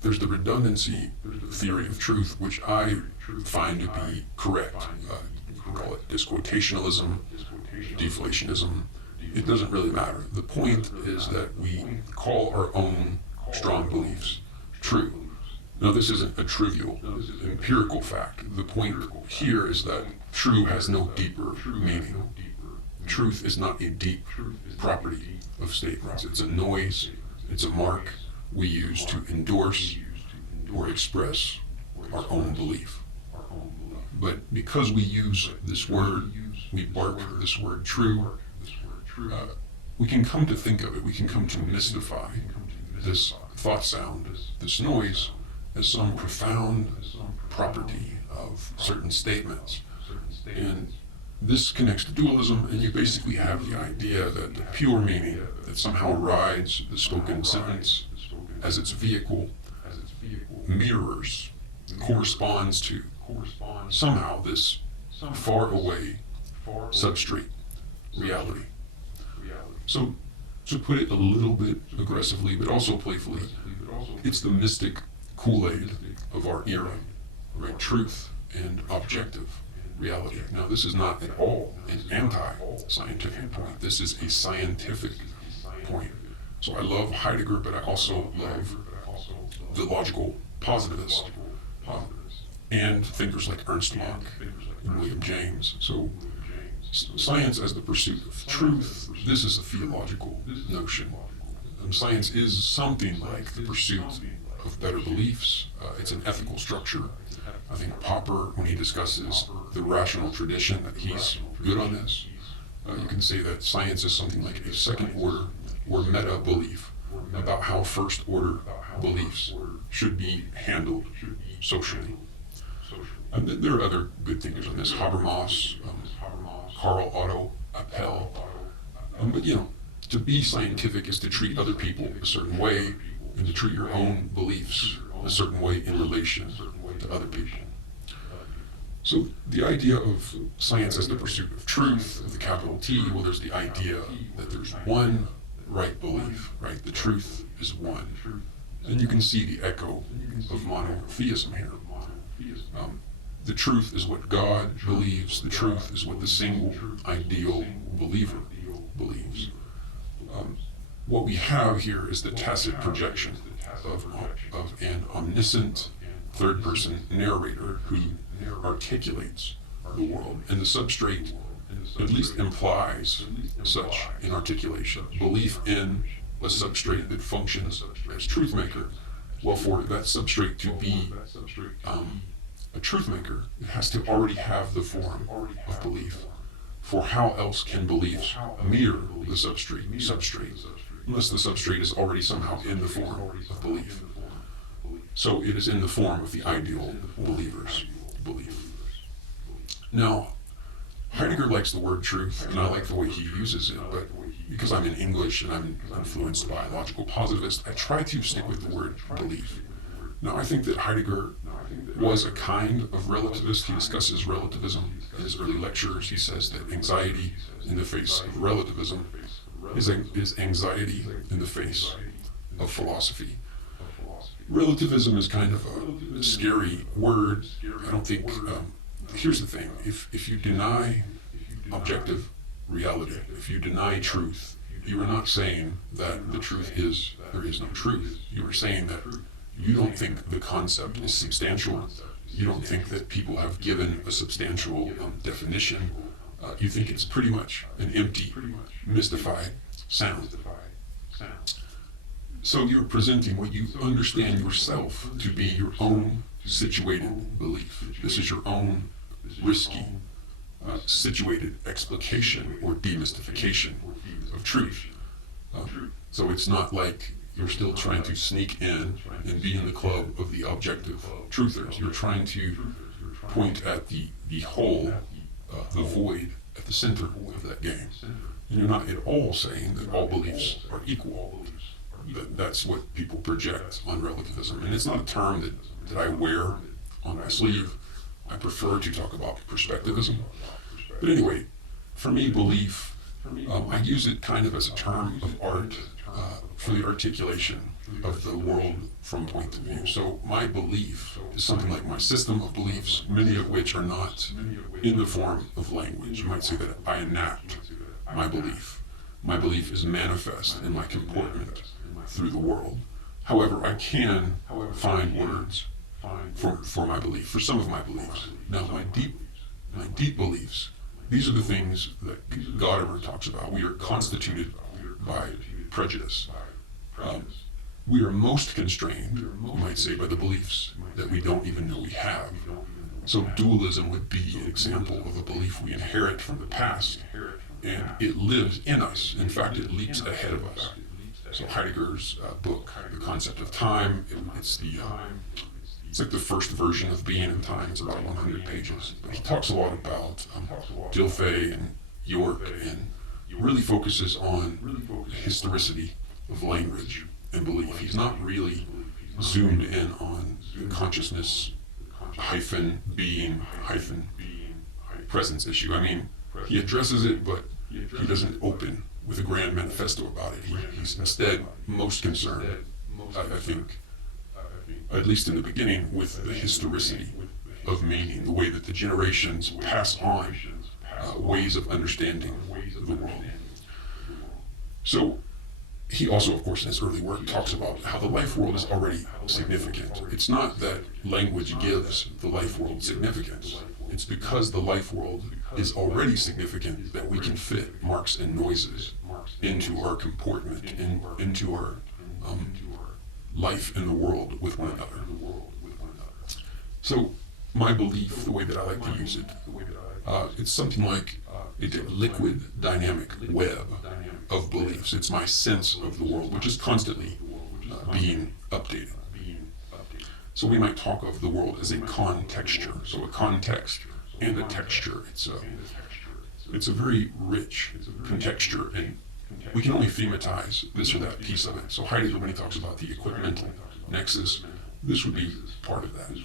there's the redundancy theory of truth, which I find to be correct. You can call it disquotationalism, deflationism. It doesn't really matter. The point is that we call our own strong beliefs true. Now, this isn't a trivial empirical fact. The point here is that true has no deeper meaning. Truth is not a deep property of statements. It's a noise, it's a mark we use to endorse or express our own belief. But because we use this word, we bark this word true, we can come to think of it, we can come to mystify this thought sound, this noise, as some profound property of certain statements. And this connects to dualism, and you basically have the idea that the pure meaning that somehow rides the spoken sentence as its vehicle mirrors, corresponds to somehow this far away substrate reality. So, to put it a little bit aggressively, but also playfully, it's the mystic Kool-Aid of our era, right? Truth and objective reality. Now, this is not at all an anti-scientific point. This is a scientific point. So I love Heidegger, but I also love the logical positivist and thinkers like Ernst Mach and William James. So science as the pursuit of truth, this is a theological notion. Science is something like the pursuit of better beliefs. It's an ethical structure. I think Popper, when he discusses the rational tradition, that he's good on this. You can say that science is something like a second order or meta belief about how first order beliefs should be handled socially. There are other good thinkers on this, Habermas, Karl Otto Appel. But to be scientific is to treat other people a certain way and to treat your own beliefs a certain way in relation to other people. So the idea of science as the pursuit of truth, with a capital T, well, there's the idea that there's one right belief, right? The truth is one. And you can see the echo of monotheism here. The truth is what God believes. The truth is what the single ideal believer believes. What we have here is the tacit projection of an omniscient third-person narrator who articulates the world, and the substrate at least implies such an articulation. Belief in a substrate that functions as truth maker. Well, for that substrate to be a truth maker, it has to already have the form of belief. For how else can beliefs mirror the substrate, unless the substrate is already somehow in the form of belief? So it is in the form of the ideal believer's belief. Now, Heidegger likes the word truth, and I like the way he uses it, but because I'm in English and I'm influenced by logical positivist, I try to stick with the word belief. Now, I think that Heidegger was a kind of relativist. He discusses relativism in his early lectures. He says that anxiety in the face of relativism is anxiety in the face of philosophy. Relativism is kind of a scary word. I don't think, here's the thing, if you deny objective reality, if you deny truth, you are not saying that the truth is, there is no truth. You are saying that you don't think the concept is substantial. You don't think that people have given a substantial definition. You think it's pretty much an empty, mystified sound. So you're presenting what you understand yourself to be your own situated belief. This is your own risky, situated explication or demystification of truth. So it's not like you're still trying to sneak in and be in the club of the objective truthers. You're trying to point at the hole, the void at the center of that game. And you're not at all saying that all beliefs are equal. That's what people project on relativism. And it's not a term that I wear on my sleeve. I prefer to talk about perspectivism. But anyway, for me, belief, I use it kind of as a term of art for the articulation of the world from point of view. So my belief is something like my system of beliefs, many of which are not in the form of language. You might say that I enact my belief. My belief is manifest in my comportment through the world. However, I can find words for my belief, for some of my beliefs. Now, my deep beliefs, these are the things that Gadamer talks about. We are constituted by prejudice. We are most constrained, you might say, by the beliefs that we don't even know we have. So dualism would be an example of a belief we inherit from the past, and it lives in us. In fact, it leaps ahead of us. So Heidegger's book, The Concept of Time, it's like the first version of Being in Time. It's about 100 pages. But he talks a lot about Dilthey and York, and really focuses on the historicity of language and belief. He's not really zoomed in on consciousness hyphen being hyphen presence issue. I mean, he addresses it, but he doesn't open with a grand manifesto about it. He's instead most concerned, I think, at least in the beginning, with the historicity of meaning, the way that the generations pass on ways of understanding the world. So he also, of course, in his early work, talks about how the life world is already significant. It's not that language gives the life world significance. It's because the life world is already significant that we can fit marks and noises into our comportment, into our life in the world with one another. So my belief, the way that I like to use it, it's something like a liquid dynamic web of beliefs. It's my sense of the world, which is constantly being updated. So we might talk of the world as a contexture. So a context and a texture. It's a very rich contexture, and we can only thematize this or that piece of it. So Heidegger, when he talks about the equivalent nexus, this would be part of that.